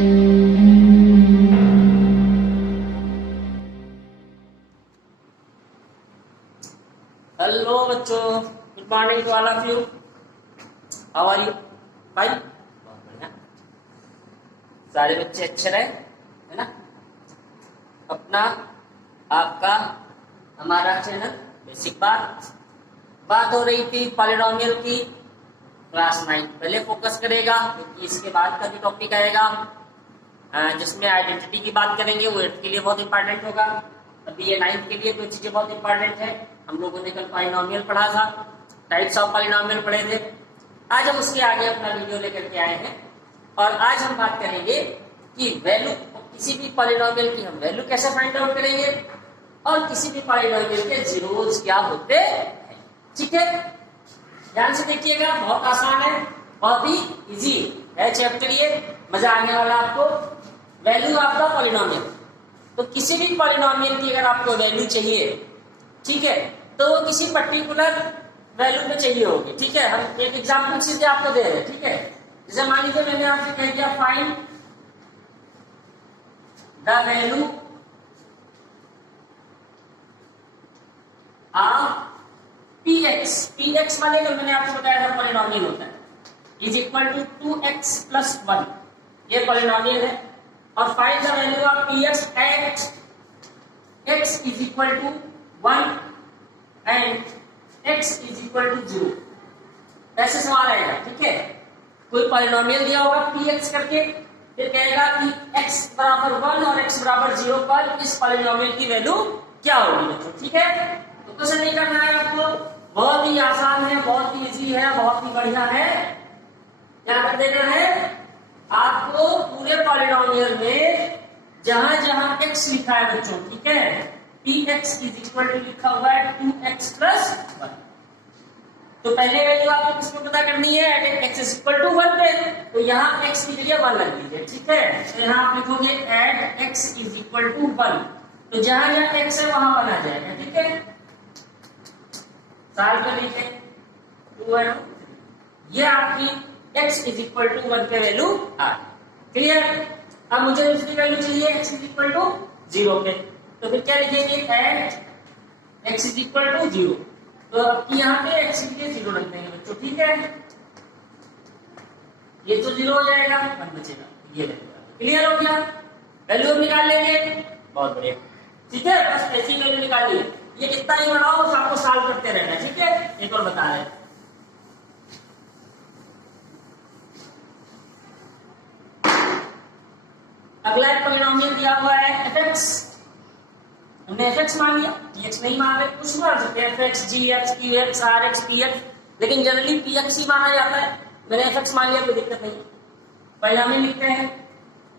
Hello बच्चों, good morning to all of you. How are you? Fine, बहुत बढ़िया। सारे बच्चे अच्छे रहे, है ना? अपना आपका हमारा चैनल बेसिक बात हो रही थी पॉलिनोमियल की। क्लास 9 पहले फोकस करेगा क्योंकि इसके बाद का जो टॉपिक आएगा जिसमें आइडेंटिटी की बात करेंगे वो 8th के लिए बहुत इंपॉर्टेंट होगा। अभी ये 9th के लिए कुछ चीजें बहुत इंपॉर्टेंट है। हम लोगों ने कल पॉलिनोमियल पढ़ा था, टाइप्स ऑफ पॉलिनोमियल पढ़े थे। आज हम उसके आगे अपना वीडियो लेकर के आए हैं और आज हम बात करेंगे कि वैल्यू, किसी भी पॉलिनोमियल की हम वैल्यू कैसे फाइंड आउट करेंगे और किसी भी पॉलिनोमियल के जीरोस क्या होते हैं। ठीक है, ध्यान से देखिएगा, बहुत आसान है, बहुत ही इजी है चैप्टर, ये मजा आने वाला आपको। वैल्यू आपका पॉलिनोमियल, तो किसी भी पॉलिनोमियल की अगर आपको वैल्यू चाहिए, ठीक है, तो वो किसी पर्टिकुलर वैल्यू पे चाहिए होगी। ठीक है, हम एक एग्जांपल सीधे आपको दे रहे हैं। ठीक है, जैसे मान लीजिए मैंने आपसे कह दिया find the value of px माने तो मैंने आपको बताया था पॉलिनोमियल होता है, is equal to 2x plus 1, ये पॉलिनोमियल है। और find the value of px at x is equal to 1 and x is equal to 0। ऐसे सवाल आएगा। ठीक है, कोई पॉलिनोमियल दिया होगा px करके, फिर कहेगा कि x बराबर 1 और x बराबर 0 पर इस पॉलिनोमियल की वैल्यू क्या होगी बच्चों। ठीक है, तो कुछ नहीं करना है आपको, बहुत ही आसान है, बहुत ही इजी है, बहुत ही बढ़िया है। क्या कर देना है आपको, पूरे पॉलिनोमियल में जहां जहां x लिखा है बच्चों, ठीक है, px इज इक्वल टू लिखा हुआ है 2x प्लस 1, तो पहले वैल्यू आपको किसमें पता करनी है, at x is equal to 1 पे, तो यहाँ x की जगह 1 लग लीजिए। ठीक है, तो यहाँ आप लिखोगे at x is equal to 1, तो जहां जहां x है वहां 1 आ जाएगा। ठीक है, सॉल्व कर लीजिए 2 और 2, ये आपकी x इज इक्वल टू 1 पे वैल्यू आ गई। क्लियर? अब मुझे दूसरी वैल्यू चाहिए x इज इक्वल टू 0 पे, तो फिर क्या लिखेंगे, at x is equal to 0, तो अब यहाँ पे x के लिए 0 रख देंगे बच्चों। ठीक है, ये तो 0 हो जाएगा, 1 बचेगा, ये रहेगा। क्लियर हो गया? वैल्यू निकाल लेंगे, बहुत बढ़िया। ठीक है, बस ऐसी वैल्यू निकाल ली, ये कितना ही बनाओ आपको सॉल्व करते रहना। ठीक है, एक और बता रहे हैं, अगला एक पॉलिनोमियल दिया हुआ है fx, हमने fx मान लिया, px नहीं मान रहे, कुछ मान सकते हैं fx, gx, qx, rx, px, लेकिन जनरली px ही माना जाता है। मैंने fx मान लिया, कोई दिक्कत नहीं। पॉलिनोमियल लिखते हैं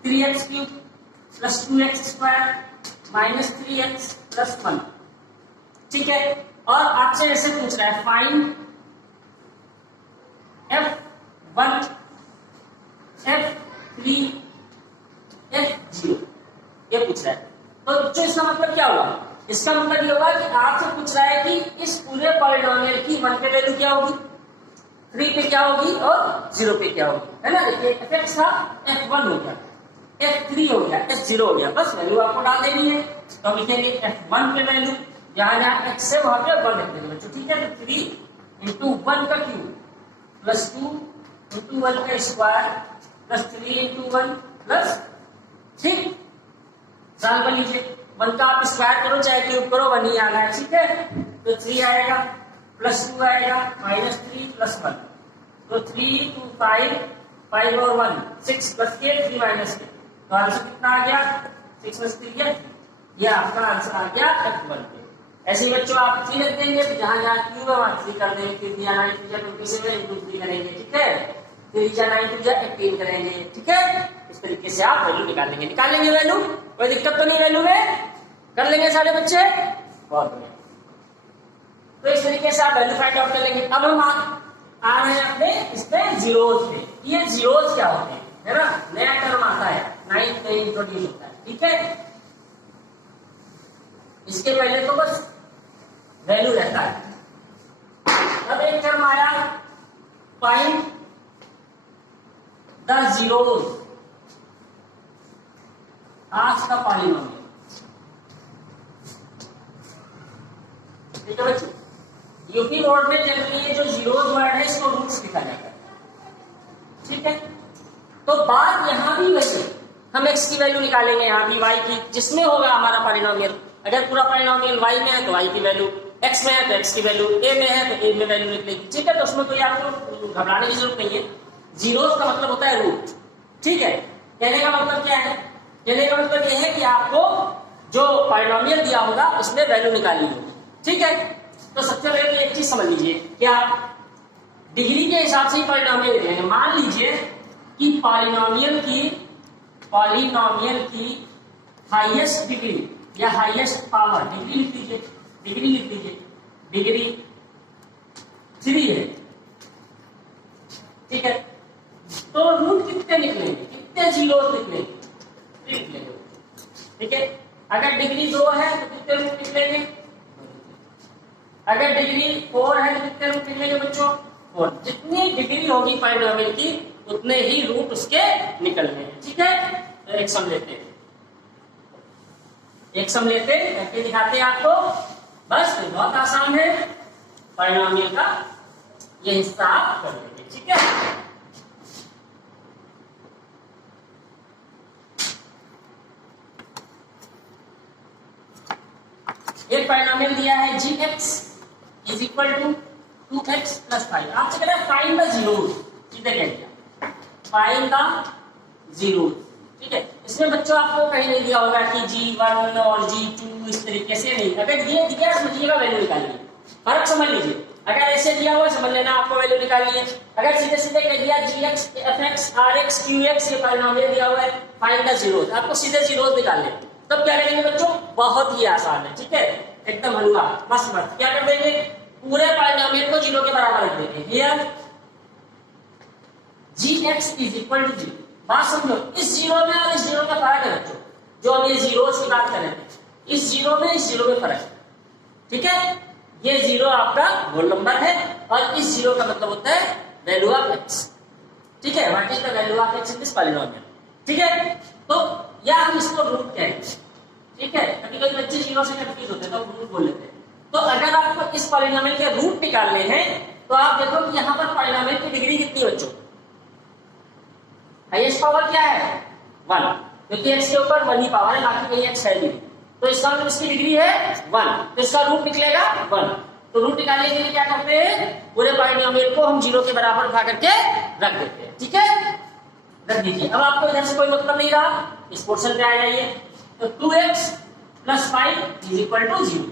3x cube plus 2x square minus 3x plus 1। ठीक है, और आपसे ऐसे पूछ रहा है फाइंड f1 f3 f0, ये पूछ रहा है। तो जो इसका मतलब क्या हुआ, इसका मतलब ये हुआ कि आपसे पूछ रहा है कि इस पूरे पॉलिनोमियल की 1 पे वैल्यू क्या होगी, 3 पे क्या होगी और 0 पे क्या होगी, है ना। देखिए f था, f1 हो गया, f3 हो गया, f0 हो गया, बस वैल्यू आपको डाल देनी है। तो हम लिखेंगे f1 पे वैल्यू, जहां जहां x है वहां पे 1 लिख देंगे बच्चों। ठीक है, तो 3 इंटू 1 का क्यूब प्लस 2 इंटू 1 का स्क्वायर प्लस 3 इंटू 1 प्लस, ठीक, सॉल्व कर लीजिए। 1 का आप स्क्वायर करो चाहे क्यूब करो, 1 ही आना है। ठीक है, तो 3 आएगा प्लस 2 आएगा माइनस 3 प्लस 1, तो 3 2 5 5 और 1 6 प्लस के 3 माइनस के, तो आंसर कितना आ गया, 6 प्लस 3 है, ये आपका आंसर आ गया f1 पे। ऐसे ही बच्चों आप 3 रख देंगे, तो जहां जहां क्यूब है वहां 3 कर देंगे, फिर दिया 9 2 27 इंटू 3 करेंगे। ठीक है, फिर 9 2 18 करेंगे। ठीक है, इस तरीके से आप वैल्यू निकाल लेंगे वैल्यू, कोई दिक्कत तो नहीं, वैल्यू में कर लेंगे सारे बच्चे, बहुत बढ़िया। तो इस तरीके से आप वैल्यू फाइंड आउट कर लेंगे। अब हम आ रहे हैं अपने इसमें जीरोस पे, ये जीरोस क्या होते हैं, है ना, नया टर्म आता है, 9th में इंट्रोड्यूस होता है। ठीक है, इसके पहले तो बस वैल्यू रहता है। अब एक टर्म आया फाइंड द जीरोस, आज का पॉलिनोमियल। ठीक है बच्चों, यूपी बोर्ड में जनरली ये जो जीरोज वर्ड है इसको रूट्स लिखा जाता है। ठीक है, तो बात यहां भी वही, हम x की वैल्यू निकालेंगे यहाँ भी y की, जिसमें होगा हमारा पॉलिनोमियल। अगर पूरा पॉलिनोमियल y में है तो y की वैल्यू, x में है तो x की वैल्यू, a में है तो a में वैल्यू निकलेगी। ठीक है, तो उसमें कोई आपको घबराने की जरूरत नहीं है। जीरोस का मतलब होता है रूट। ठीक है, कहने का मतलब क्या है? कहने का मतलब यह है कि आपको जो पॉलिनोमियल दिया होगा उसमें वैल्यू निकालनी होगी। ठीक है, तो सबसे पहले एक चीज समझ लीजिए, क्या डिग्री के हिसाब से ही पॉलिनोमियल लिखेंगे। मान लीजिए कि पॉलिनोमियल की हाईएस्ट डिग्री या हाईएस्ट पावर, डिग्री लिख लीजिए, डिग्री 3 है। ठीक है, तो रूट कितने निकलेंगे, कितने जीरोस निकलेंगे? 3 निकलेंगे। ठीक है, अगर डिग्री 2 है तो कितने रूट निकलेंगे? अगर डिग्री 4 है तो कितने रूट निकलेंगे बच्चों? 4। जितनी डिग्री होगी पॉलिनोमियल की उतने ही रूट उसके निकलने हैं। ठीक है, तो एक सम लेते करके दिखाते हैं आपको। बस बहुत आसान है, पॉलिनोमियल का ये हिस्सा आप कर लेंगे। ठीक है, एक पॉलिनोमियल दिया है gx is equal to 2x plus 5। आपसे कह रहा है फाइंड द जीरोस, सीधे कह दिया फाइंड द जीरोस। ठीक है, इसमें बच्चों आपको कहीं नहीं दिया होगा कि g1 और g2 इस तरीके से नहीं। अगर ये दिया समझिएगा वैल्यू निकालिए, फर्क समझ लीजिए। अगर ऐसे दिया हुआ समझ लेना आपको वैल्यू निकालनी है। अगर सीधे सीधे कह दिया gx fx rx qx ये पॉलिनोमियल दिया हुआ है, फाइंड द जीरोस, आपको सीधे जीरोस निकालने। तब क्या करेंगे बच्चों? बहुत ही आसान है। ठीक है, एकदम हलवा मस्त मस्त। क्या कर देंगे? पूरे पॉलिनोमियल को जीरो के बराबर रख देंगे। Here gx is equal to 0। बात समझो, इस जीरो में और इस जीरो का फर्क है बच्चों। जो हम ये जीरोस की बात कर रहे थे, इस जीरो में इस जीरो में फर्क है। ठीक है, ये जीरो आपका होल नंबर है और इस जीरो का मतलब होता है वैल्यू ऑफ x। ठीक है, what is the value of x in this polynomial. ठीक है, तो या हम इसको रूट कहेंगे। ठीक है, कभी कभी बच्चे जीरो से कंफ्यूज होते हैं तो रूट बोल लेते हैं। तो अगर आपको इस पॉलिनोमियल के रूट निकालने हैं तो आप देखो कि यहाँ पर पॉलिनोमियल की डिग्री कितनी बच्चों? हाईएस्ट पावर क्या है? 1, क्योंकि x के ऊपर 1 ही पावर है, बाकी कहीं x है नहीं। तो इसका मतलब इसकी डिग्री है 1, तो इसका रूट निकलेगा 1। तो रूट निकालने के लिए क्या करते हैं? पूरे पॉलिनोमियल को हम जीरो के बराबर उठा करके रख देते हैं। ठीक है, रख दीजिए। अब आपको इधर से कोई मतलब नहीं रहा, इस पोर्शन पे आ जाइए। तो 2x plus 5 is equal to 0।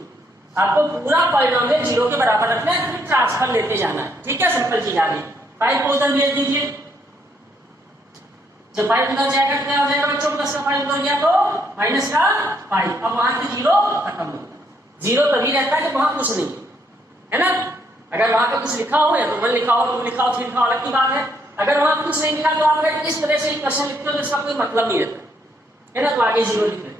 आपको पूरा पॉलिनोमियल जीरो के बराबर रखना है, फिर ट्रांसफर लेते जाना है। ठीक है, सिंपल चीज आ गई। 5 को उधर भेज दीजिए। जब 5 उधर जाएगा तो क्या हो जाएगा बच्चों? प्लस का 5 उधर गया तो माइनस का 5। अब वहां से जीरो खत्म हो गया। जीरो तभी रहता है जब वहां कुछ नहीं है ना। अगर वहां पे कुछ लिखा हो या तो 1 लिखा हो, 2 लिखा हो, 3 लिखा हो, अलग की बात है। अगर वहां कुछ नहीं लिखा तो आप अगर इस तरह से क्वेश्चन लिखते हो तो इसका कोई मतलब नहीं रहता है ना, तो आगे जीरो लिख देते हैं।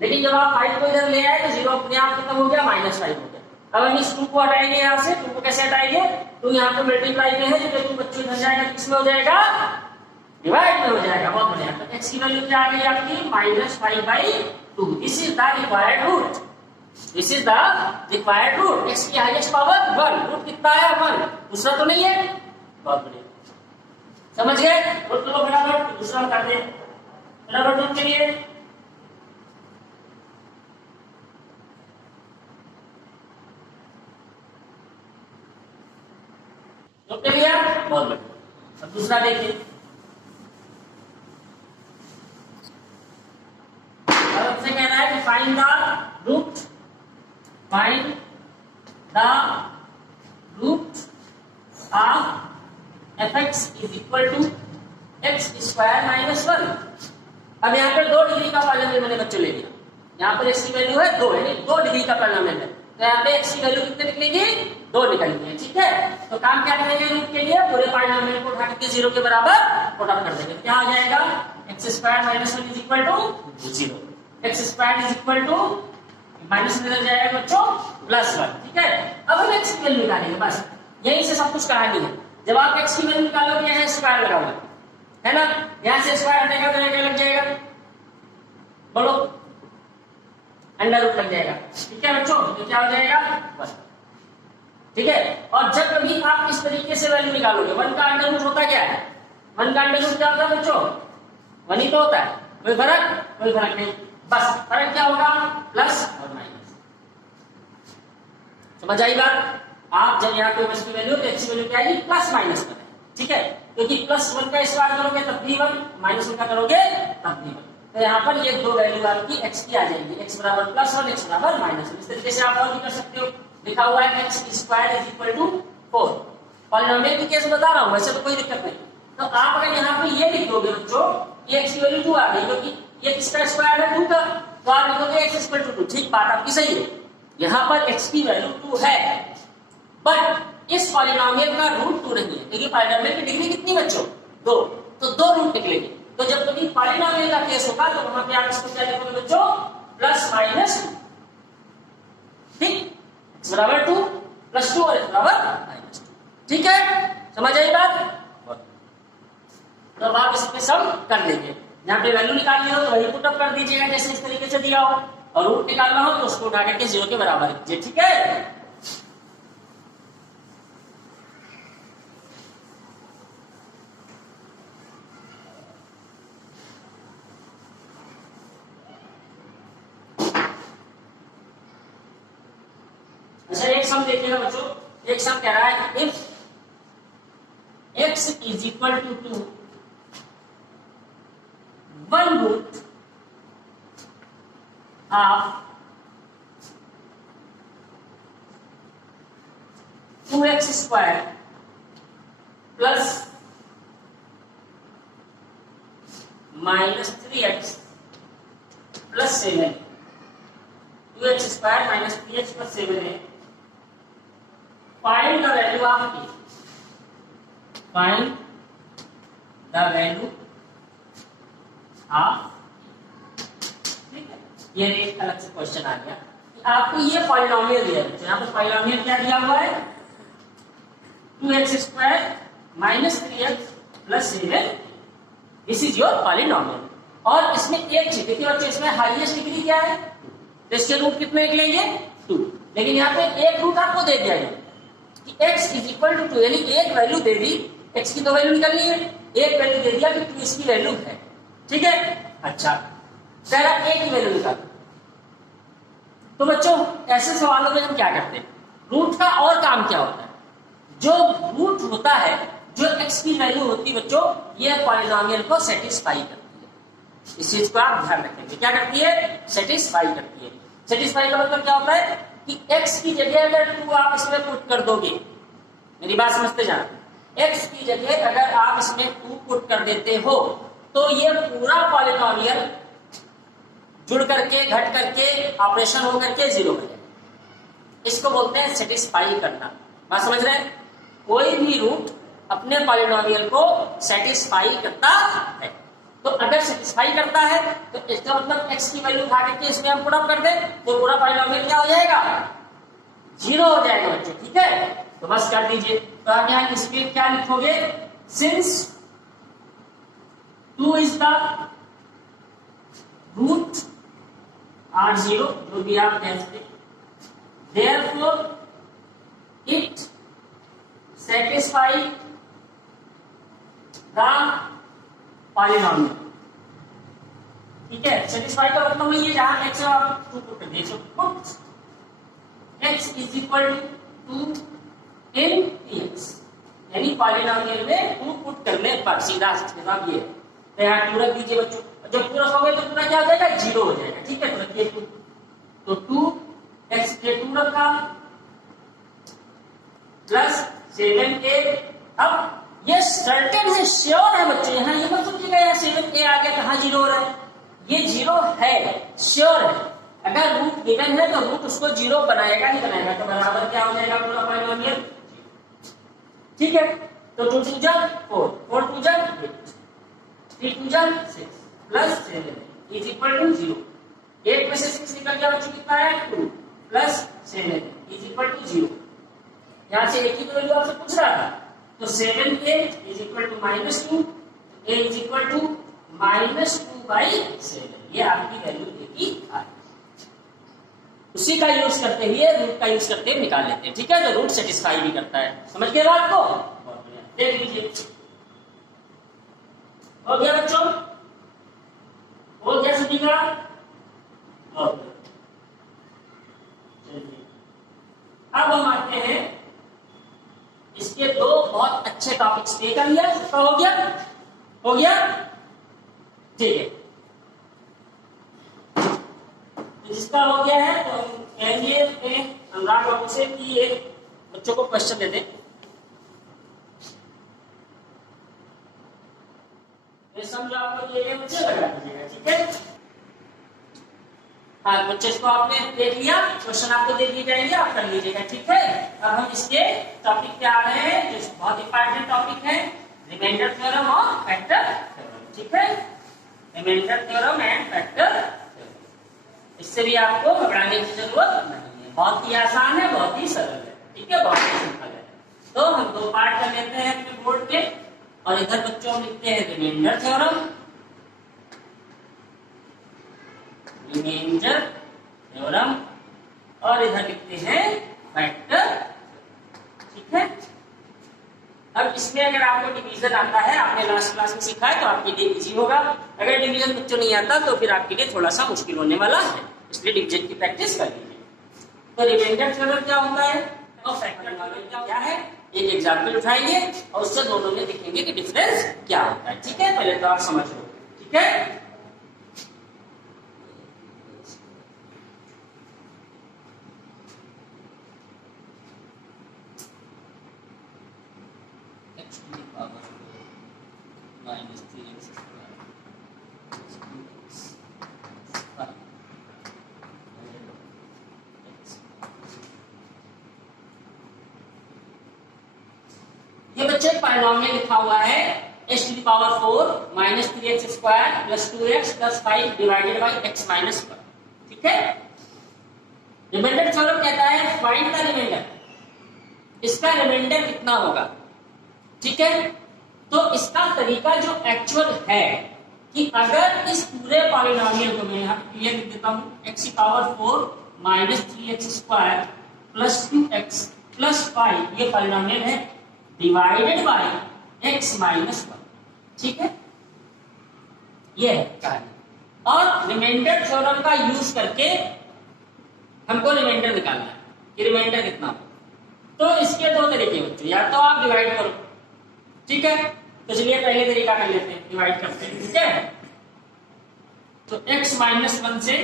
लेकिन जब आप 5 को इधर ले आए तो जीरो अपने आप खत्म हो गया, -5 हो गया। अब हम इस 2 को हटाएंगे यहाँ से। 2 को कैसे हटाएंगे? 2 यहाँ पे मल्टीप्लाई में है, जब 2 बच्चों इधर जाएगा तो किसमें हो जाएगा? डिवाइड में हो जाएगा। बहुत बढ़िया। तो x की वैल्यू क्या आ गई आपकी? -5/2। This is the required root. This is the required root. x की हाईएस्ट पावर 1, रूट कितना है? 1, दूसरा तो नहीं है। बहुत बढ़िया, समझ गए? रूट लो फटाफट, दूसरा बता दे फटाफट रूट के लिए। रूट के लिया, बहुत बढ़िया। अब दूसरा देखिए, हमसे कह रहा है कि find the root, find the root of fx is equal to x² - 1। अब यहाँ पर 2 डिग्री का पॉलिनोमियल मैंने बच्चों ले लिया। यहाँ पर x की वैल्यू है 2, यानी 2 डिग्री का पॉलिनोमियल है। तो यहाँ पे x की वैल्यू कितने निकलेगी? 2 निकलेंगे। ठीक है, तो काम क्या करेंगे? रूट के लिए पूरे पॉलिनोमियल को उठा के 0 के बराबर पुट अप कर देंगे। क्या हो जाएगा? x² - 1 is equal to 0। x² is equal to minus निकल जाएगा बच्चों +1। ठीक है, अब हम x की वैल्यू निकालेंगे। बस यहीं से सब कुछ कहानी है। जब आप x की वैल्यू निकालोगे यहाँ स्क्वायर लगा हुआ है ना, यहाँ से स्क्वायर हटेगा तो क्या लग जाएगा? बोलो, अंडर रूट लग जाएगा। ठीक है बच्चों, तो क्या हो जाएगा 1। ठीक है, और जब कभी आप इस तरीके से वैल्यू निकालोगे, 1 का अंडर रूट होता क्या है, 1 का अंडर रूट क्या होता है बच्चों, 1 ही तो होता है। कोई फर्क नहीं, बस फर्क क्या होगा, प्लस और माइनस। समझ आई बात। आप जब यहाँ पे 1 की वैल्यू, तो x की वैल्यू क्या आएगी, प्लस माइनस पर है। ठीक है, क्योंकि प्लस 1 का स्क्वायर करोगे तब भी 1, माइनस 1 का करोगे तब भी 1। तो यहाँ पर ये दो वैल्यू आपकी x की आ जाएगी, x बराबर प्लस 1, x बराबर माइनस 1। इस तरीके से आप और भी कर सकते हो। लिखा हुआ है x square is equal to 4। Polynomial की केस बता रहा हूँ, वैसे तो कोई दिक्कत नहीं। तो आप अगर यहाँ पे ये लिख दोगे बच्चों, ये x की वैल्यू 2 आ गई, क्योंकि ये किसका स्क्वायर है, 2 का, तो आप लिखोगे x इक्वल टू 2। ठीक, बात आपकी सही है। यहाँ पर x की वैल्यू 2 है, बट इस पॉलिनोमियल का रूट 2 नहीं है, क्योंकि पॉलिनोमियल की डिग्री कितनी बच्चों, 2, तो 2 रूट निकलेंगे। तो जब कभी पॉलिनोमियल का केस होगा तो वहां पे आप इसको क्या लिखोगे बच्चों, प्लस माइनस 2। ठीक, x बराबर 2 प्लस 2 और x बराबर माइनस 2। ठीक है, समझ आई बात। तो अब आप इसमें सब कर लेंगे। यहाँ पे वैल्यू निकालनी हो तो वही पुट अप कर दीजिएगा जैसे इस तरीके से दिया हो, और रूट निकालना हो तो उसको उठा करके 0 के बराबर कीजिए। ठीक है, अच्छा एक सम देखिएगा बच्चों। एक सम कह रहा है कि if x is equal to 2, 1 root of 2x square plus minus 3x plus 7, 2x square minus 3x plus 7 है। Find the value of a, find the value of. ठीक है, ये एक अलग से क्वेश्चन आ गया कि आपको ये पॉलिनोमियल दिया है। यहाँ पर पॉलिनोमियल क्या दिया हुआ है, 2x square minus 3x plus 7, this is your polynomial. और इसमें एक चीज देखिए बच्चों, इसमें हाईएस्ट डिग्री क्या है, तो इसके रूट कितने निकलेंगे, 2। लेकिन यहाँ पे एक रूट आपको दे दिया है कि x इज इक्वल टू 2, यानी एक वैल्यू दे दी, x की तो वैल्यू निकलनी है, एक वैल्यू दे दिया कि 2 इसकी वैल्यू है। ठीक है, अच्छा कह रहा a की वैल्यू निकाल। तो बच्चों ऐसे सवालों में हम क्या करते हैं, रूट का और काम क्या होता है, जो रूट होता है, जो x की वैल्यू होती है बच्चों, ये पॉलिनोमियल को सेटिस्फाई करती है। इस चीज को आप ध्यान रखेंगे, क्या करती है, सेटिस्फाई करती है। सेटिस्फाई का मतलब क्या होता है कि x की जगह अगर 2 आप इसमें पुट कर दोगे, मेरी बात समझते जाना, x की जगह अगर आप इसमें 2 पुट कर देते हो तो ये पूरा पॉलिनोमियल जुड़ करके घट करके ऑपरेशन हो करके 0 हो जाएगा। इसको बोलते हैं सेटिस्फाई करना। बात समझ रहे हैं, कोई भी रूट अपने पॉलिनोमियल को सेटिस्फाई करता है। तो अगर सेटिस्फाई करता है तो इसका मतलब x की वैल्यू उठा करके इसमें हम पुट अप कर दें तो पूरा पॉलिनोमियल क्या हो जाएगा, 0 हो जाएगा बच्चों। ठीक है, तो बस कर दीजिए। तो आप यहाँ इसमें क्या लिखोगे, since 2 is the root or 0, जो भी आप कह सकते, therefore it satisfy the polynomial. ठीक है, सेटिस्फाई का मतलब ये जहां x आप 2 पुट कर दीजिए, put x is equal to 2 in x, यानी पॉलिनोमियल में 2 पुट करने पर सीधा जवाब ये है। तो यहाँ 2 रख दीजिए बच्चों, जब पूरा हो गया तो पूरा क्या हो जाएगा, 0 हो जाएगा। ठीक है, तो रखिए 2, तो 2x के 2 रखा प्लस 7a। अब ये सर्टेन है, श्योर है बच्चों, यहाँ ये मत सोचिएगा यहाँ 7a आ गया कहाँ 0 हो रहा है, ये 0 है, श्योर है। अगर रूट गिवन है तो रूट उसको 0 बनाएगा ही बनाएगा, तो बराबर क्या हो जाएगा पूरा पॉलिनोमियल। ठीक है, तो 2 2 जा 4, 4 2 जा 8, 3 2 जा 6 प्लस 7 इज इक्वल टू 0। 8 में से 6 निकल गया बच्चों, कितना है 2 प्लस 7 इज इक्वल टू 0। यहाँ से एक ही तो वैल्यू आपसे पूछ रहा था, तो 7a is equal to -2, a is equal to -2 2/7 ये आपकी वैल्यू देखी आ रही है। उसी का यूज करते हुए रूट का यूज करते हुए निकाल लेते हैं। ठीक है, तो रूट सेटिस्फाई भी करता है। समझ गए बात को? बहुत बढ़िया, देख लीजिए। हो गया बच्चों? हो गया सभी का? अब हम आते हैं इसके दो बहुत अच्छे टॉपिक्स पे कर लिया। इसका हो गया? हो गया? ठीक है, तो जिसका हो गया है तो हम कहेंगे अनुराग बाबू से कि ये बच्चों को क्वेश्चन देते हैं। समझो आपको ये मुझे लगा दीजिएगा। ठीक है, हाँ बच्चों, इसको आपने देख लिया, क्वेश्चन आपको दे दिए जाएंगे, आप कर लीजिएगा। ठीक है, अब हम इसके टॉपिक पे आ रहे हैं जो बहुत इंपॉर्टेंट टॉपिक है, रिमाइंडर थ्योरम और फैक्टर थ्योरम। ठीक है, remainder theorem and factor theorem. इससे भी आपको घबराने की जरूरत नहीं है, बहुत ही आसान है, बहुत ही सरल है। ठीक है, बहुत ही सिंपल है। तो हम दो पार्ट कर लेते हैं अपने बोर्ड के, और इधर बच्चों हम लिखते हैं रिमाइंडर थ्योरम, रिमाइंडर थ्योरम, और इधर लिखते हैं फैक्टर। ठीक है, अब इसमें अगर आपको डिवीजन आता है, आपने लास्ट क्लास में सीखा है, तो आपके लिए इजी होगा। अगर डिवीजन बच्चों नहीं आता तो फिर आपके लिए थोड़ा सा मुश्किल होने वाला है, इसलिए डिवीजन की प्रैक्टिस कर लीजिए। तो रिमाइंडर थ्योरम क्या होता है और फैक्टर थ्योरम क्या है, एक एग्जाम्पल उठाएंगे और उससे दोनों में देखेंगे कि डिफरेंस क्या होता है। ठीक है, पहले तो आप समझ लो। ठीक है, ये बच्चे पॉलिनोमियल लिखा हुआ है x⁴ minus 3x square plus 2x plus 5 divided by x minus 1। ठीक है, रिमाइंडर थ्योरम कहता है फाइंड द रिमाइंडर, इसका रिमाइंडर कितना होगा। ठीक है, तो इसका तरीका जो एक्चुअल है कि अगर इस पूरे पॉलिनोमियल को मैं यहाँ क्लियर लिख देता हूँ, x⁴ minus 3x square plus 2x plus 5 ये पॉलिनोमियल है, डिवाइडेड बाय x माइनस 1। ठीक है, ये है कार्य। और रिमाइंडर थ्योरम का यूज करके हमको रिमाइंडर निकालना है कि रिमाइंडर कितना हो। तो इसके दो तरीके बच्चों, या तो आप डिवाइड करो। ठीक है, तो चलिए पहले तरीका कर लेते हैं, डिवाइड करते हैं। ठीक है, तो x माइनस 1 से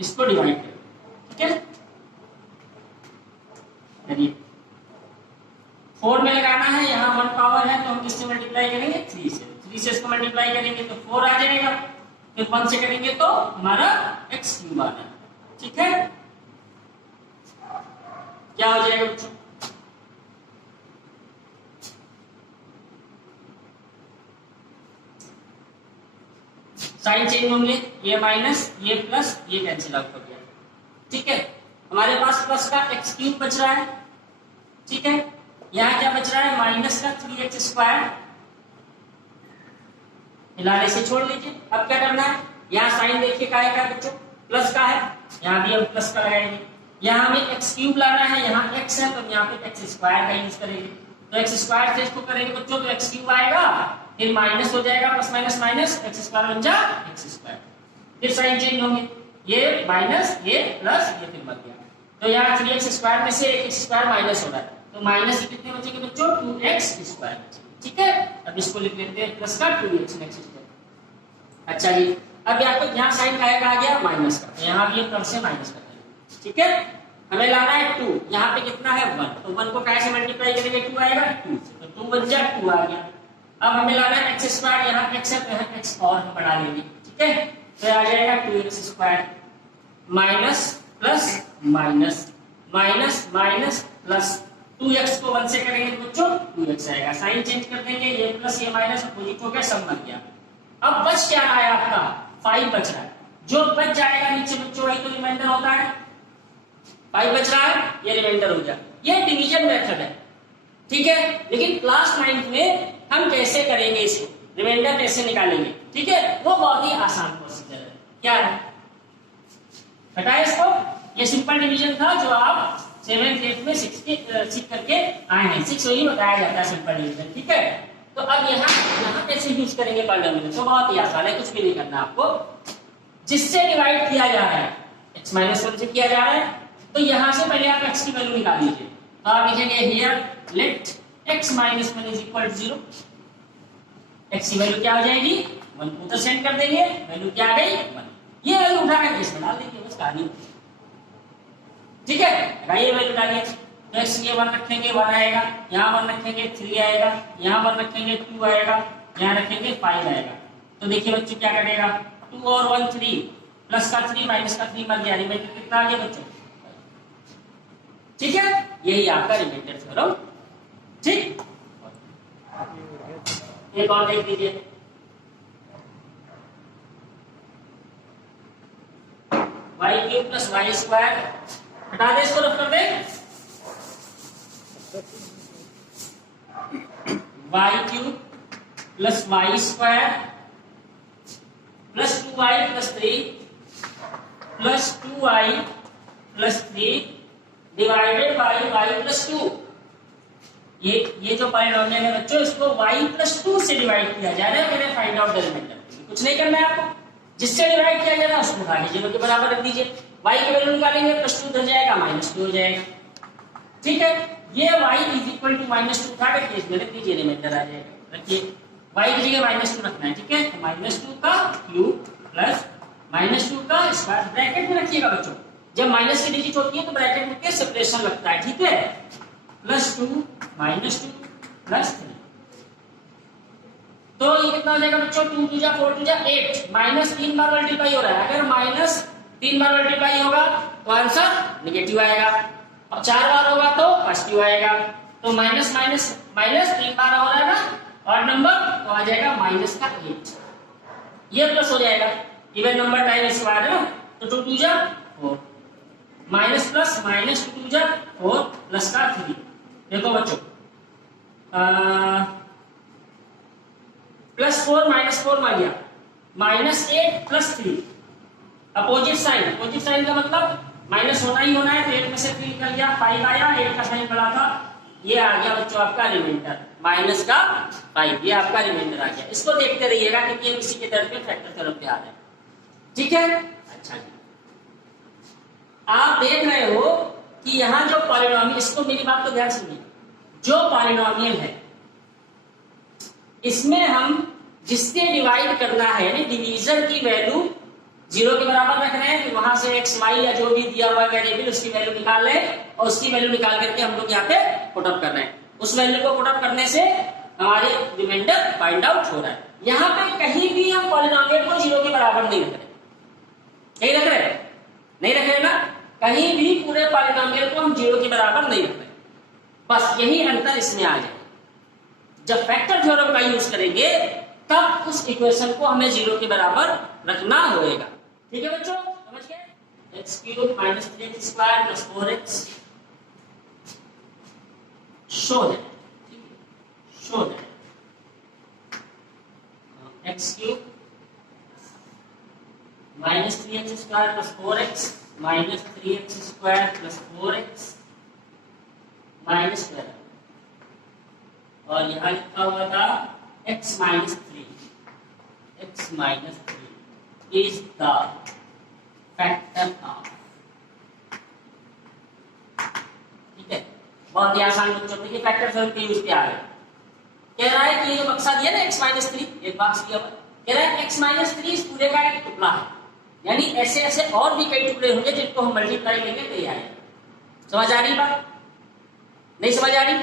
इसको डिवाइड करें। ठीक है, 4 में लगाना है, यहाँ 1 पावर है तो हम किससे मल्टीप्लाई करेंगे, 3 से। 3 से इसको मल्टीप्लाई करेंगे तो 4 आ जाएगा, फिर 1 से करेंगे तो हमारा x³ आ जाएगा। ठीक है, क्या हो जाएगा बच्चों, साइन चेंज होंगे, ये माइनस ये प्लस ये कैंसिल आउट हो गया। ठीक है, हमारे पास प्लस का x³ बच रहा है। ठीक है, यहाँ क्या बच रहा है, माइनस का 3x स्क्वायर, हिलाने से छोड़ लीजिए। अब क्या करना है, यहाँ साइन देखिए का है बच्चों, प्लस का है, यहाँ भी हम प्लस का लगाएंगे। यहाँ हमें x³ लाना है, यहाँ x है तो यहाँ पे x² का यूज करेंगे। तो x² से इसको करेंगे बच्चों तो x³ आएगा, फिर माइनस हो जाएगा, प्लस माइनस माइनस x² बन जा x², फिर साइन चेंज होंगे, ये माइनस ये प्लस ये फिर बन गया। तो यहाँ 3x² में से एक x² माइनस हो रहा है, तो माइनस कितने बचेंगे बच्चों, 2x²। ठीक है, अब इसको लिख लेते हैं प्लस का 2x²। अच्छा जी, अब यहाँ साइन का आ गया माइनस का, यहाँ भी प्लस से माइनस कर देंगे। ठीक है, हमें लाना है 2, यहाँ पे कितना है 1, तो 1 को कैसे मल्टीप्लाई करेंगे, 2 आएगा 2 से, तो 2 बन जाए 2 आ गया। अब हमें लाना है x², यहाँ x है तो यहाँ x और हम बढ़ा लेंगे। ठीक है, तो आ जाएगा 2x² minus plus minus minus minus plus 2x को 1 से करेंगे तो बच्चों 2x आएगा, साइन चेंज कर देंगे, ये प्लस ये माइनस अपोजिट हो गया, सब बन गया। अब बच क्या रहा है आपका, 5 बच रहा है, जो बच जाएगा नीचे बच्चों वही तो रिमाइंडर होता है। 5 बच रहा है, ये रिमाइंडर हो गया। ये डिवीजन मेथड है। ठीक है, लेकिन क्लास 9 में हम कैसे करेंगे इसको, रिमाइंडर कैसे निकालेंगे, ठीक है, वो बहुत ही आसान प्रोसीजर है। क्या है, हटाए इसको, ये सिंपल डिवीजन था जो आप 7th 8th में सीख करके आए हैं, 6 वही बताया जाता है सिंपल डिवीजन, ठीक है। तो अब यहाँ कैसे यूज करेंगे पॉलिनोमियल, तो बहुत ही आसान है, कुछ भी नहीं करना आपको। जिससे डिवाइड किया जा रहा है, x-1 से किया जा रहा है, तो यहां से पहले आप x की वैल्यू निकाल लीजिए। तो आप लिखेंगे here let x-1 is equal to 0। x की वैल्यू क्या हो जाएगी 1, उधर सेंड कर देंगे, वैल्यू क्या आ गई 1, ये वैल्यू उठा करके इसमें डाल देंगे, बस कहानी, ठीक है। ये वैल्यू डालिए, तो x ये 1 रखेंगे 1 आएगा, यहाँ 1 रखेंगे 3 आएगा, यहाँ 1 रखेंगे 2 आएगा, यहाँ रखेंगे 5 आएगा। तो देखिए बच्चों क्या करेगा, 2 और 1 3, प्लस का 3 माइनस का 3 मर गया, रिमाइंडर कितना आ गया बच्चों, ठीक है, यही आपका रिमाइंडर थ्योरम, ठीक। एक और देख लीजिए, y³ प्लस y², हटा दे इसको, रफ कर दे, y³ plus y² plus 2y plus 3 plus 2y plus 3 divided by y plus 2। ये जो पॉलिनोमियल है बच्चों, इसको y प्लस 2 से डिवाइड किया जा रहा है, मैंने फाइंड आउट द रिमाइंडर, कुछ नहीं करना है आपको, जिससे डिवाइड किया जा रहा है उसको उठा के 0 के बराबर रख दीजिए, y की वैल्यू निकालेंगे, प्लस 2 हो जाएगा माइनस 2 हो जाएगा, ठीक है। ये y is equal to minus 2 उठा करके इसमें रख दीजिए, रिमाइंडर आ जाएगा, रखिए, y की जगह माइनस 2 रखना है, ठीक है, तो माइनस 2 का क्यूब प्लस माइनस 2 का स्क्वायर, ब्रैकेट में रखिएगा बच्चों, जब माइनस की डिजिट होती है तो ब्रैकेट में सेपरेशन लगता है, ठीक है, प्लस 2 माइनस 2 प्लस 3, तो ये कितना हो जाएगा बच्चों, 2 2 जा 4 2 जा 8, माइनस 3 बार मल्टीप्लाई हो रहा है, अगर माइनस 3 बार मल्टीप्लाई होगा तो आंसर नेगेटिव आएगा, और 4 बार होगा तो पॉजिटिव आएगा, तो माइनस माइनस माइनस 3 बार हो रहा है ना, और नंबर तो आ जाएगा माइनस का 8, ये प्लस हो जाएगा, इवन नंबर टाइम स्क्वायर है ना, तो 2 2 जा 4, माइनस प्लस माइनस 2 2 जा 4 प्लस का 3, देखो बच्चों प्लस 4 माइनस 4 मार गया, माइनस 8 प्लस 3, अपोजिट साइन का मतलब माइनस होना ही होना है, तो 8 में से 3 निकल गया, 5 आया, 8 का साइन बड़ा था, ये आ गया बच्चों आपका रिमाइंडर, माइनस का 5, ये आपका रिमाइंडर आ गया। इसको देखते रहिएगा क्योंकि हम इसी के दर पे फैक्टर थ्योरम पे आ रहे हैं, ठीक है। अच्छा जी, आप देख रहे हो कि यहाँ जो पॉलिनोमियल, इसको मेरी बात को ध्यान सुनिए, जो पॉलिनोमियल है इसमें हम जिससे डिवाइड करना है, यानी डिवीजन की वैल्यू 0 के बराबर रख रहे हैं, फिर वहां से x y या जो भी दिया हुआ वेरिएबल उसकी वैल्यू निकाल लें, और उसकी वैल्यू निकाल करके हम लोग यहाँ पे पुट अप कर रहे हैं, उस वैल्यू को पुट अप करने से हमारे रिमाइंडर फाइंड आउट हो रहा है। यहाँ पे कहीं भी हम पॉलिनोमियल को 0 के बराबर नहीं रख रहे, नहीं रख रहे, नहीं रख रहे ना, कहीं भी पूरे पॉलिनोमियल को हम 0 के बराबर नहीं रख रहे, बस यही अंतर इसमें आ जाए। जब फैक्टर थ्योरम का यूज करेंगे तब उस इक्वेशन को हमें 0 के बराबर रखना होगा, ठीक है बच्चों, समझ गए। x³ minus 3x² plus 4x, show है x³ minus 3x² plus 4x minus 3x² plus 4x minus 12, और यहां लिखा हुआ था x minus 3 is the factor of, ठीक है, बहुत ही आसान बच्चों, देखिए फैक्टर थ्योरम के यूज पे आ गए। कह रहा है कि ये जो बक्सा दिया ना x माइनस 3, एक बॉक्स दिया हुआ, कह रहा है x माइनस 3 इस पूरे का एक टुकड़ा है, यानी ऐसे ऐसे और भी कई टुकड़े होंगे जिनको हम मल्टीप्लाई लेंगे तो ये आएगा। समझ आ रही बात, नहीं समझ आ रही,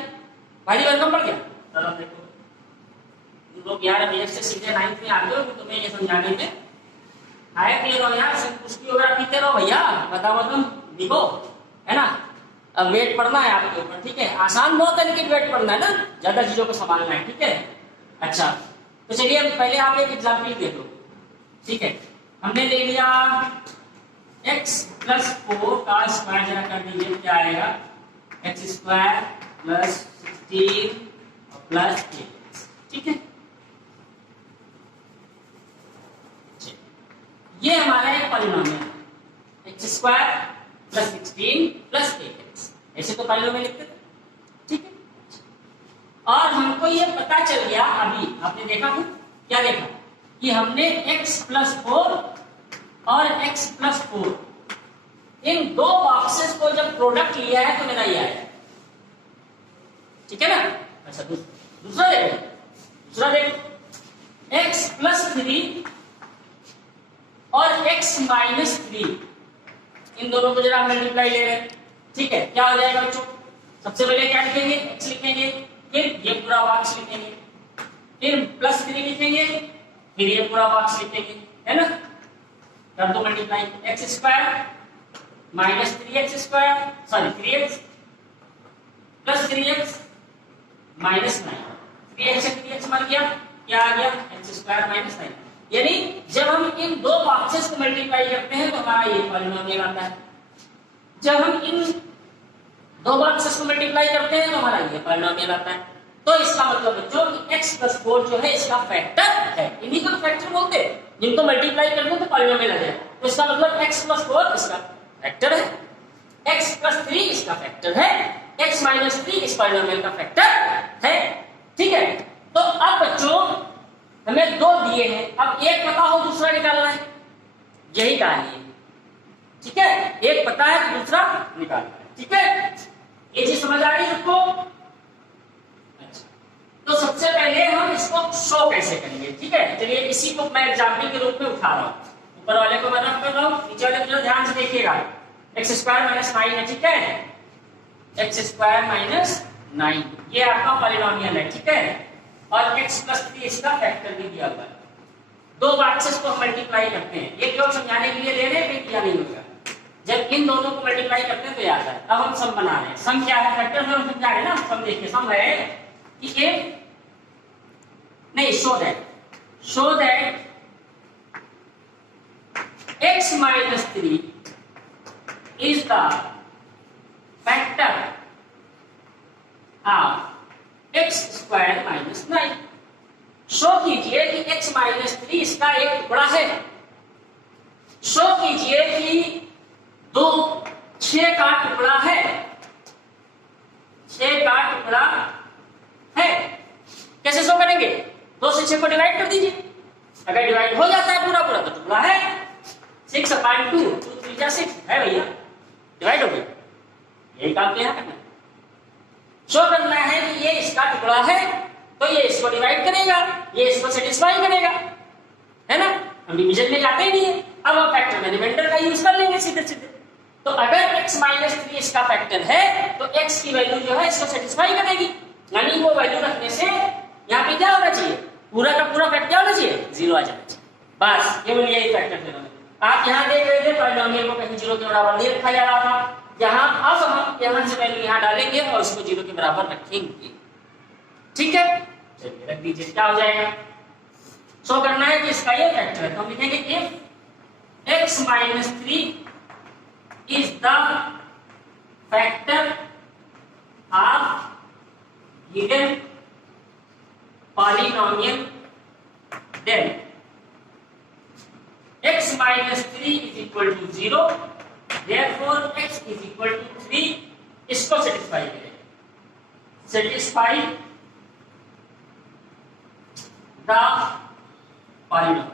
भारी भरकम पड़ गया, चलो देखो लोग यार अभी से सीधे 9th में आते हो, तुम्हें ये समझाने में आए क्लियर हो यार, कुश्ती वगैरह पीते रहो भैया, बताओ तुम दिखो, है ना, अब वेट पढ़ना है आपके ऊपर, ठीक है, आसान बहुत है लेकिन वेट पढ़ना है ना, ज्यादा चीजों को संभालना है, ठीक है। अच्छा तो चलिए अब पहले आप एक एग्जाम्पल देख लो, ठीक है, हमने ले लिया x प्लस 4 का स्क्वायर, जरा कर दीजिए क्या आएगा, x² प्लस 16 प्लस 8, ठीक है। ये हमारा एक polynomial x square plus 16 plus 8x, ऐसे तो पॉलिनोमियल लिखते थे, ठीक है। और हमको ये पता चल गया, अभी आपने देखा था क्या देखा कि हमने x प्लस 4 और x प्लस 4 इन दो बॉक्सेस को जब प्रोडक्ट लिया है तो मेरा ये आया, ठीक है ना। अच्छा दूसरा देखो x प्लस 3 और x माइनस 3, इन दोनों को जरा मल्टीप्लाई ले रहे हैं, ठीक है। क्या हो जाएगा बच्चों, सबसे पहले क्या लिखेंगे, x लिखेंगे, फिर ये पूरा बॉक्स लिखेंगे, फिर प्लस 3 लिखेंगे, फिर ये पूरा बॉक्स लिखेंगे, है ना। कर दो multiply, x square minus 3x square, sorry 3x plus 3x minus 9, 3x से 3x मर गया, क्या आ गया, एक्स स्क्वायर माइनस 9। यानी जब हम इन दो बॉक्सेस को मल्टीप्लाई करते हैं तो हमारा ये पॉलिनोमियल आता है, जब हम इन दो बॉक्सेस को मल्टीप्लाई करते हैं तो हमारा ये पॉलिनोमियल आता है। तो इसका मतलब बच्चों कि x प्लस 4 जो है इसका फैक्टर है, इन्हीं को फैक्टर बोलते हैं, जिनको मल्टीप्लाई कर दो तो पॉलिनोमियल आ जाए। तो इसका मतलब x प्लस 4 इसका फैक्टर है, x प्लस 3 इसका फैक्टर है, x माइनस 3 इस पॉलिनोमियल का फैक्टर है, ठीक है। तो अब बच्चों हमें दो दिए हैं, अब एक पता हो दूसरा निकालना है, यही कहानी है, ठीक है। एक पता है तो दूसरा निकालना है, ठीक है। ये चीज समझ आ रही है सबको। अच्छा, तो सबसे पहले हम इसको शो कैसे करेंगे, ठीक है। चलिए इसी को मैं एग्जाम्पल के रूप में उठा रहा हूं, ऊपर वाले को मैं रख कर रहा हूं, नीचे वाले को ध्यान से देखिएगा। एक्स स्क्वायर माइनस 9 है, ठीक है, एक्स स्क्वायर माइनस 9 ये आपका पॉलिनोमियल है, ठीक है। और x प्लस 3 इसका फैक्टर भी दिया हुआ है। दो बॉक्सेस को मल्टीप्लाई करते हैं, ये केवल समझाने के लिए ले रहे हैं, किया नहीं होगा। जब इन दोनों को मल्टीप्लाई करते हैं तो याद है। अब हम सम बना रहे हैं, सम क्या है, फैक्टर हम समझा रहे हैं ना। सम देखिए, सम है कि ये नहीं, show that x minus 3 is the factor of x square minus 9। Show कीजिए कि x माइनस 3 इसका एक टुकड़ा है। शो कीजिए कि 6 का टुकड़ा है, 6 का टुकड़ा है। कैसे शो करेंगे, 2 से 6 को डिवाइड कर दीजिए, अगर डिवाइड हो जाता है पूरा पूरा तो टुकड़ा है। 6/2 2 3 जा 6 है भैया, डिवाइड हो गया। यही काम किया है, शो करना है कि ये इसका टुकड़ा है तो ये इसको डिवाइड करेगा, ये इसको सेटिस्फाई करेगा, है ना। हम डिवीजन में जाते ही नहीं है, अब हम फैक्टर में रिमाइंडर का यूज कर लेंगे सीधे सीधे। तो अगर x माइनस 3 इसका फैक्टर है तो x की वैल्यू जो है इसको सेटिस्फाई करेगी, यानी वो वैल्यू रखने से यहाँ पे क्या होना चाहिए, पूरा का पूरा फैक्टर क्या होना चाहिए, 0 आ जाना चाहिए। बस केवल यही फैक्टर थे। आप यहाँ देख रहे थे पॉलिनोमियल को कहीं 0 के बराबर नहीं रखा जा रहा था, यहाँ अब हम यहाँ से वैल्यू यहाँ डालेंगे और इसको 0 के बराबर रखेंगे, ठीक है। चलिए रख दीजिए, क्या हो जाएगा, शो करना है कि इसका ये फैक्टर है, तो हम लिखेंगे if x minus 3 is the factor of given polynomial then x minus 3 is equal to 0, therefore x is equal to 3। इसको सेटिस्फाई करें, सेटिस्फाई द पॉलिनोमियल।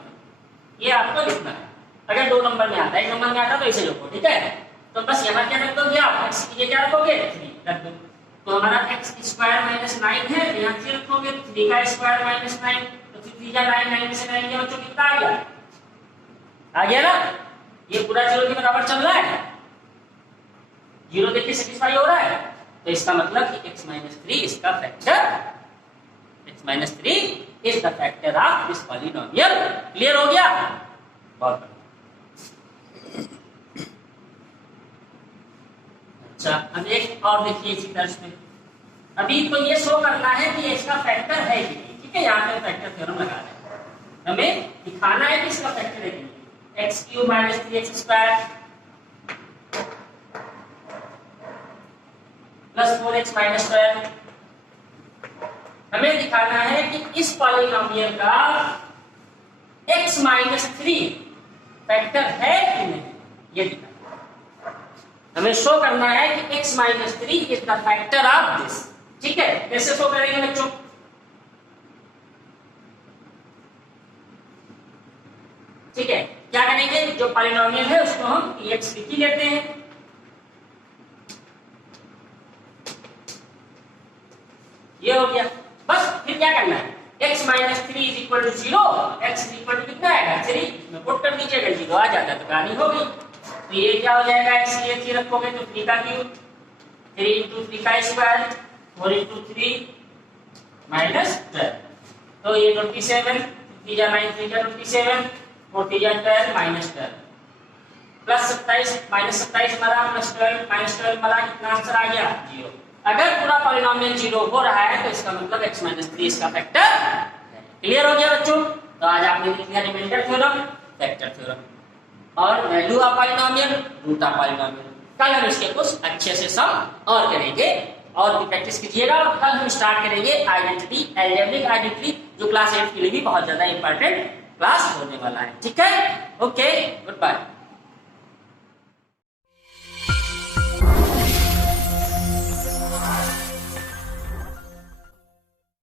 ये आपको लिखना है, अगर 2 नंबर में आता है, 1 नंबर में आता तो इसे लिखो, ठीक है। तो बस यहाँ क्या रख दोगे आप, x ये क्या रखोगे 3 रख दो, तो हमारा x स्क्वायर माइनस 9 है, यहाँ 3 रखोगे, 3 का स्क्वायर माइनस 9, तो 3 का 9, 9 में से 9 गया, बच्चों कितना आ गया ना। ये पूरा 0 के बराबर चल रहा है, 0 देखिए सेटिस्फाई हो रहा है, तो इसका मतलब कि x माइनस 3 इसका factor, x minus 3 is the factor of this polynomial. Clear हो गया, बहुत अच्छा। अब एक और देखिए इसी दर्श में, अभी तो ये शो करना है कि इसका फैक्टर है कि नहीं, ठीक है। यहाँ पे फैक्टर थ्योरम लगा रहे हैं, हमें दिखाना है कि इसका फैक्टर है कि नहीं। X cube minus 3x square plus 4x minus 12, हमें दिखाना है कि इस पॉलिनोमियल का x माइनस 3 फैक्टर है कि नहीं, ये दिखाना। हमें शो करना है कि x minus 3 is the factor of this. ठीक है, कैसे शो करेंगे बच्चों? ठीक है, क्या करेंगे, जो पॉलिनोमियल है उसको हम px लिख ही लेते हैं। ये हो गया। बस फिर क्या करना है, x minus 3 is equal to 0, x is equal to कितना आएगा 3, इसमें पुट कर दीजिएगा, 0 आ जाता तो कहानी हो गई। तो ये क्या हो जाएगा, x ये 3 रखोगे तो 3 का क्यूब, 3 into 3 का स्क्वायर, 4 into 3 माइनस 12, तो ये 27, 3 जा 9, 3 जा 27, 4 जा 12 माइनस 12 प्लस 27 माइनस 27 मारा प्लस 12 माइनस 12 मारा, कितना आंसर आ गया 0। अगर पूरा पॉलिनोमियल 0 हो रहा है तो इसका मतलब x माइनस 3 इसका फैक्टर है। क्लियर हो गया बच्चों? तो आज आपने लिख लिया रिमाइंडर थ्योरम, फैक्टर थ्योरम और value of polynomial, root of polynomial. कल हम इसके कुछ अच्छे से सम और करेंगे और भी प्रैक्टिस कीजिएगा। और कल हम स्टार्ट करेंगे आइडेंटिटी, अलजेब्रिक आइडेंटिटी, जो क्लास 8 के लिए भी बहुत ज्यादा इंपॉर्टेंट क्लास होने वाला है। ठीक है, ओके, गुड बाय।